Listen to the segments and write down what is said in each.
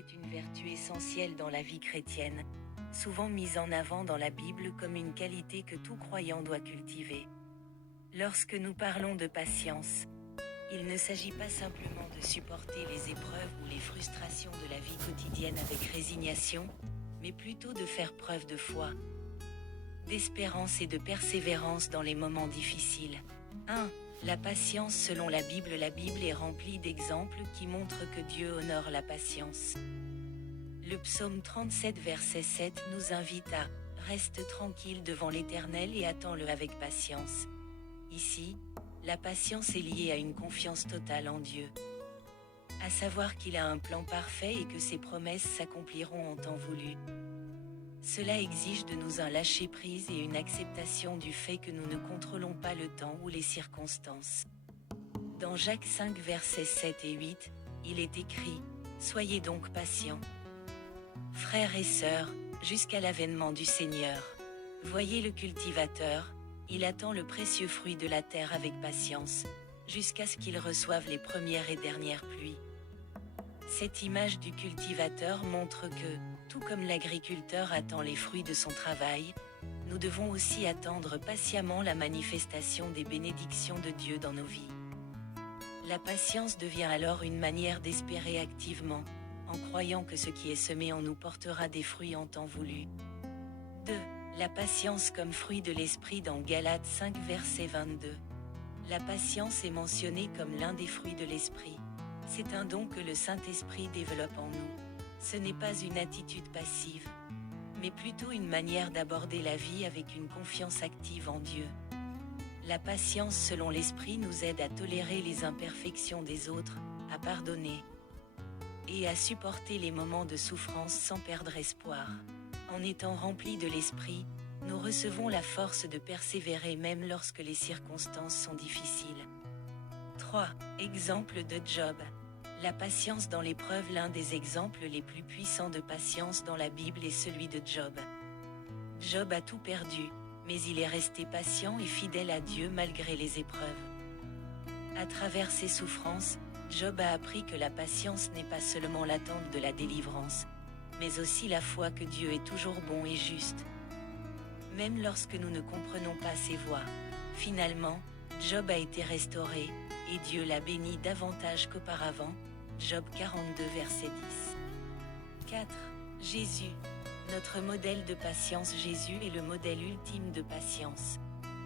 est une vertu essentielle dans la vie chrétienne, souvent mise en avant dans la Bible comme une qualité que tout croyant doit cultiver. Lorsque nous parlons de patience, il ne s'agit pas simplement de supporter les épreuves ou les frustrations de la vie quotidienne avec résignation, mais plutôt de faire preuve de foi, d'espérance et de persévérance dans les moments difficiles. 1. La patience selon la Bible est remplie d'exemples qui montrent que Dieu honore la patience. Le psaume 37 verset 7 nous invite à « Reste tranquille devant l'Éternel et attends-le avec patience ». Ici, la patience est liée à une confiance totale en Dieu. À savoir qu'il a un plan parfait et que ses promesses s'accompliront en temps voulu. Cela exige de nous un lâcher-prise et une acceptation du fait que nous ne contrôlons pas le temps ou les circonstances. Dans Jacques 5 versets 7 et 8, il est écrit « Soyez donc patients, frères et sœurs, jusqu'à l'avènement du Seigneur. Voyez le cultivateur, il attend le précieux fruit de la terre avec patience, jusqu'à ce qu'il reçoive les premières et dernières pluies. » Cette image du cultivateur montre que, tout comme l'agriculteur attend les fruits de son travail, nous devons aussi attendre patiemment la manifestation des bénédictions de Dieu dans nos vies. La patience devient alors une manière d'espérer activement, en croyant que ce qui est semé en nous portera des fruits en temps voulu. 2. La patience comme fruit de l'esprit dans Galates 5 verset 22. La patience est mentionnée comme l'un des fruits de l'esprit. C'est un don que le Saint-Esprit développe en nous. Ce n'est pas une attitude passive, mais plutôt une manière d'aborder la vie avec une confiance active en Dieu. La patience selon l'Esprit nous aide à tolérer les imperfections des autres, à pardonner et à supporter les moments de souffrance sans perdre espoir. En étant remplis de l'Esprit, nous recevons la force de persévérer même lorsque les circonstances sont difficiles. 3. Exemple de Job. La patience dans l'épreuve. L'un des exemples les plus puissants de patience dans la Bible est celui de Job. Job a tout perdu, mais il est resté patient et fidèle à Dieu malgré les épreuves. À travers ses souffrances, Job a appris que la patience n'est pas seulement l'attente de la délivrance, mais aussi la foi que Dieu est toujours bon et juste. Même lorsque nous ne comprenons pas ses voies, finalement, Job a été restauré, et Dieu l'a béni davantage qu'auparavant. Job 42 verset 10. 4. Jésus. Notre modèle de patience. Jésus est le modèle ultime de patience.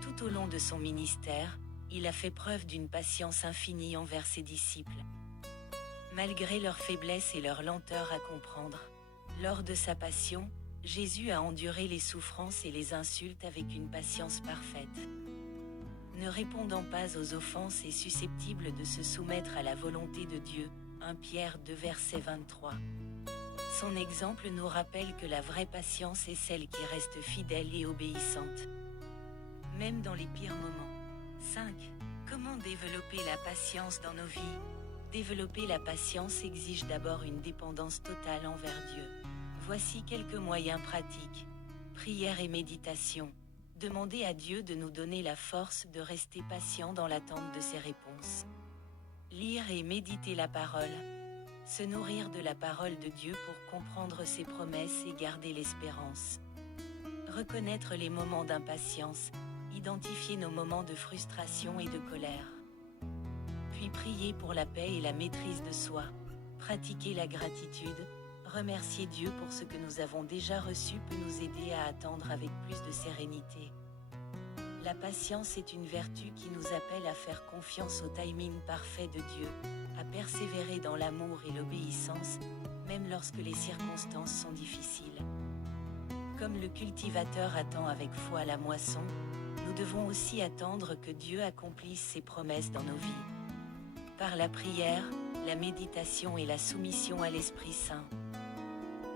Tout au long de son ministère, il a fait preuve d'une patience infinie envers ses disciples. Malgré leur faiblesse et leur lenteur à comprendre, lors de sa passion, Jésus a enduré les souffrances et les insultes avec une patience parfaite. Ne répondant pas aux offenses et susceptible de se soumettre à la volonté de Dieu. 1 Pierre 2 verset 23. Son exemple nous rappelle que la vraie patience est celle qui reste fidèle et obéissante, même dans les pires moments. 5. Comment développer la patience dans nos vies? Développer la patience exige d'abord une dépendance totale envers Dieu. Voici quelques moyens pratiques. Prière et méditation. Demandez à Dieu de nous donner la force de rester patient dans l'attente de ses réponses. Lire et méditer la parole. Se nourrir de la parole de Dieu pour comprendre ses promesses et garder l'espérance. Reconnaître les moments d'impatience, identifier nos moments de frustration et de colère. Puis prier pour la paix et la maîtrise de soi. Pratiquer la gratitude, remercier Dieu pour ce que nous avons déjà reçu peut nous aider à attendre avec plus de sérénité. La patience est une vertu qui nous appelle à faire confiance au timing parfait de Dieu, à persévérer dans l'amour et l'obéissance, même lorsque les circonstances sont difficiles. Comme le cultivateur attend avec foi la moisson, nous devons aussi attendre que Dieu accomplisse ses promesses dans nos vies. Par la prière, la méditation et la soumission à l'Esprit Saint,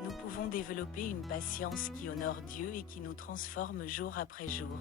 nous pouvons développer une patience qui honore Dieu et qui nous transforme jour après jour.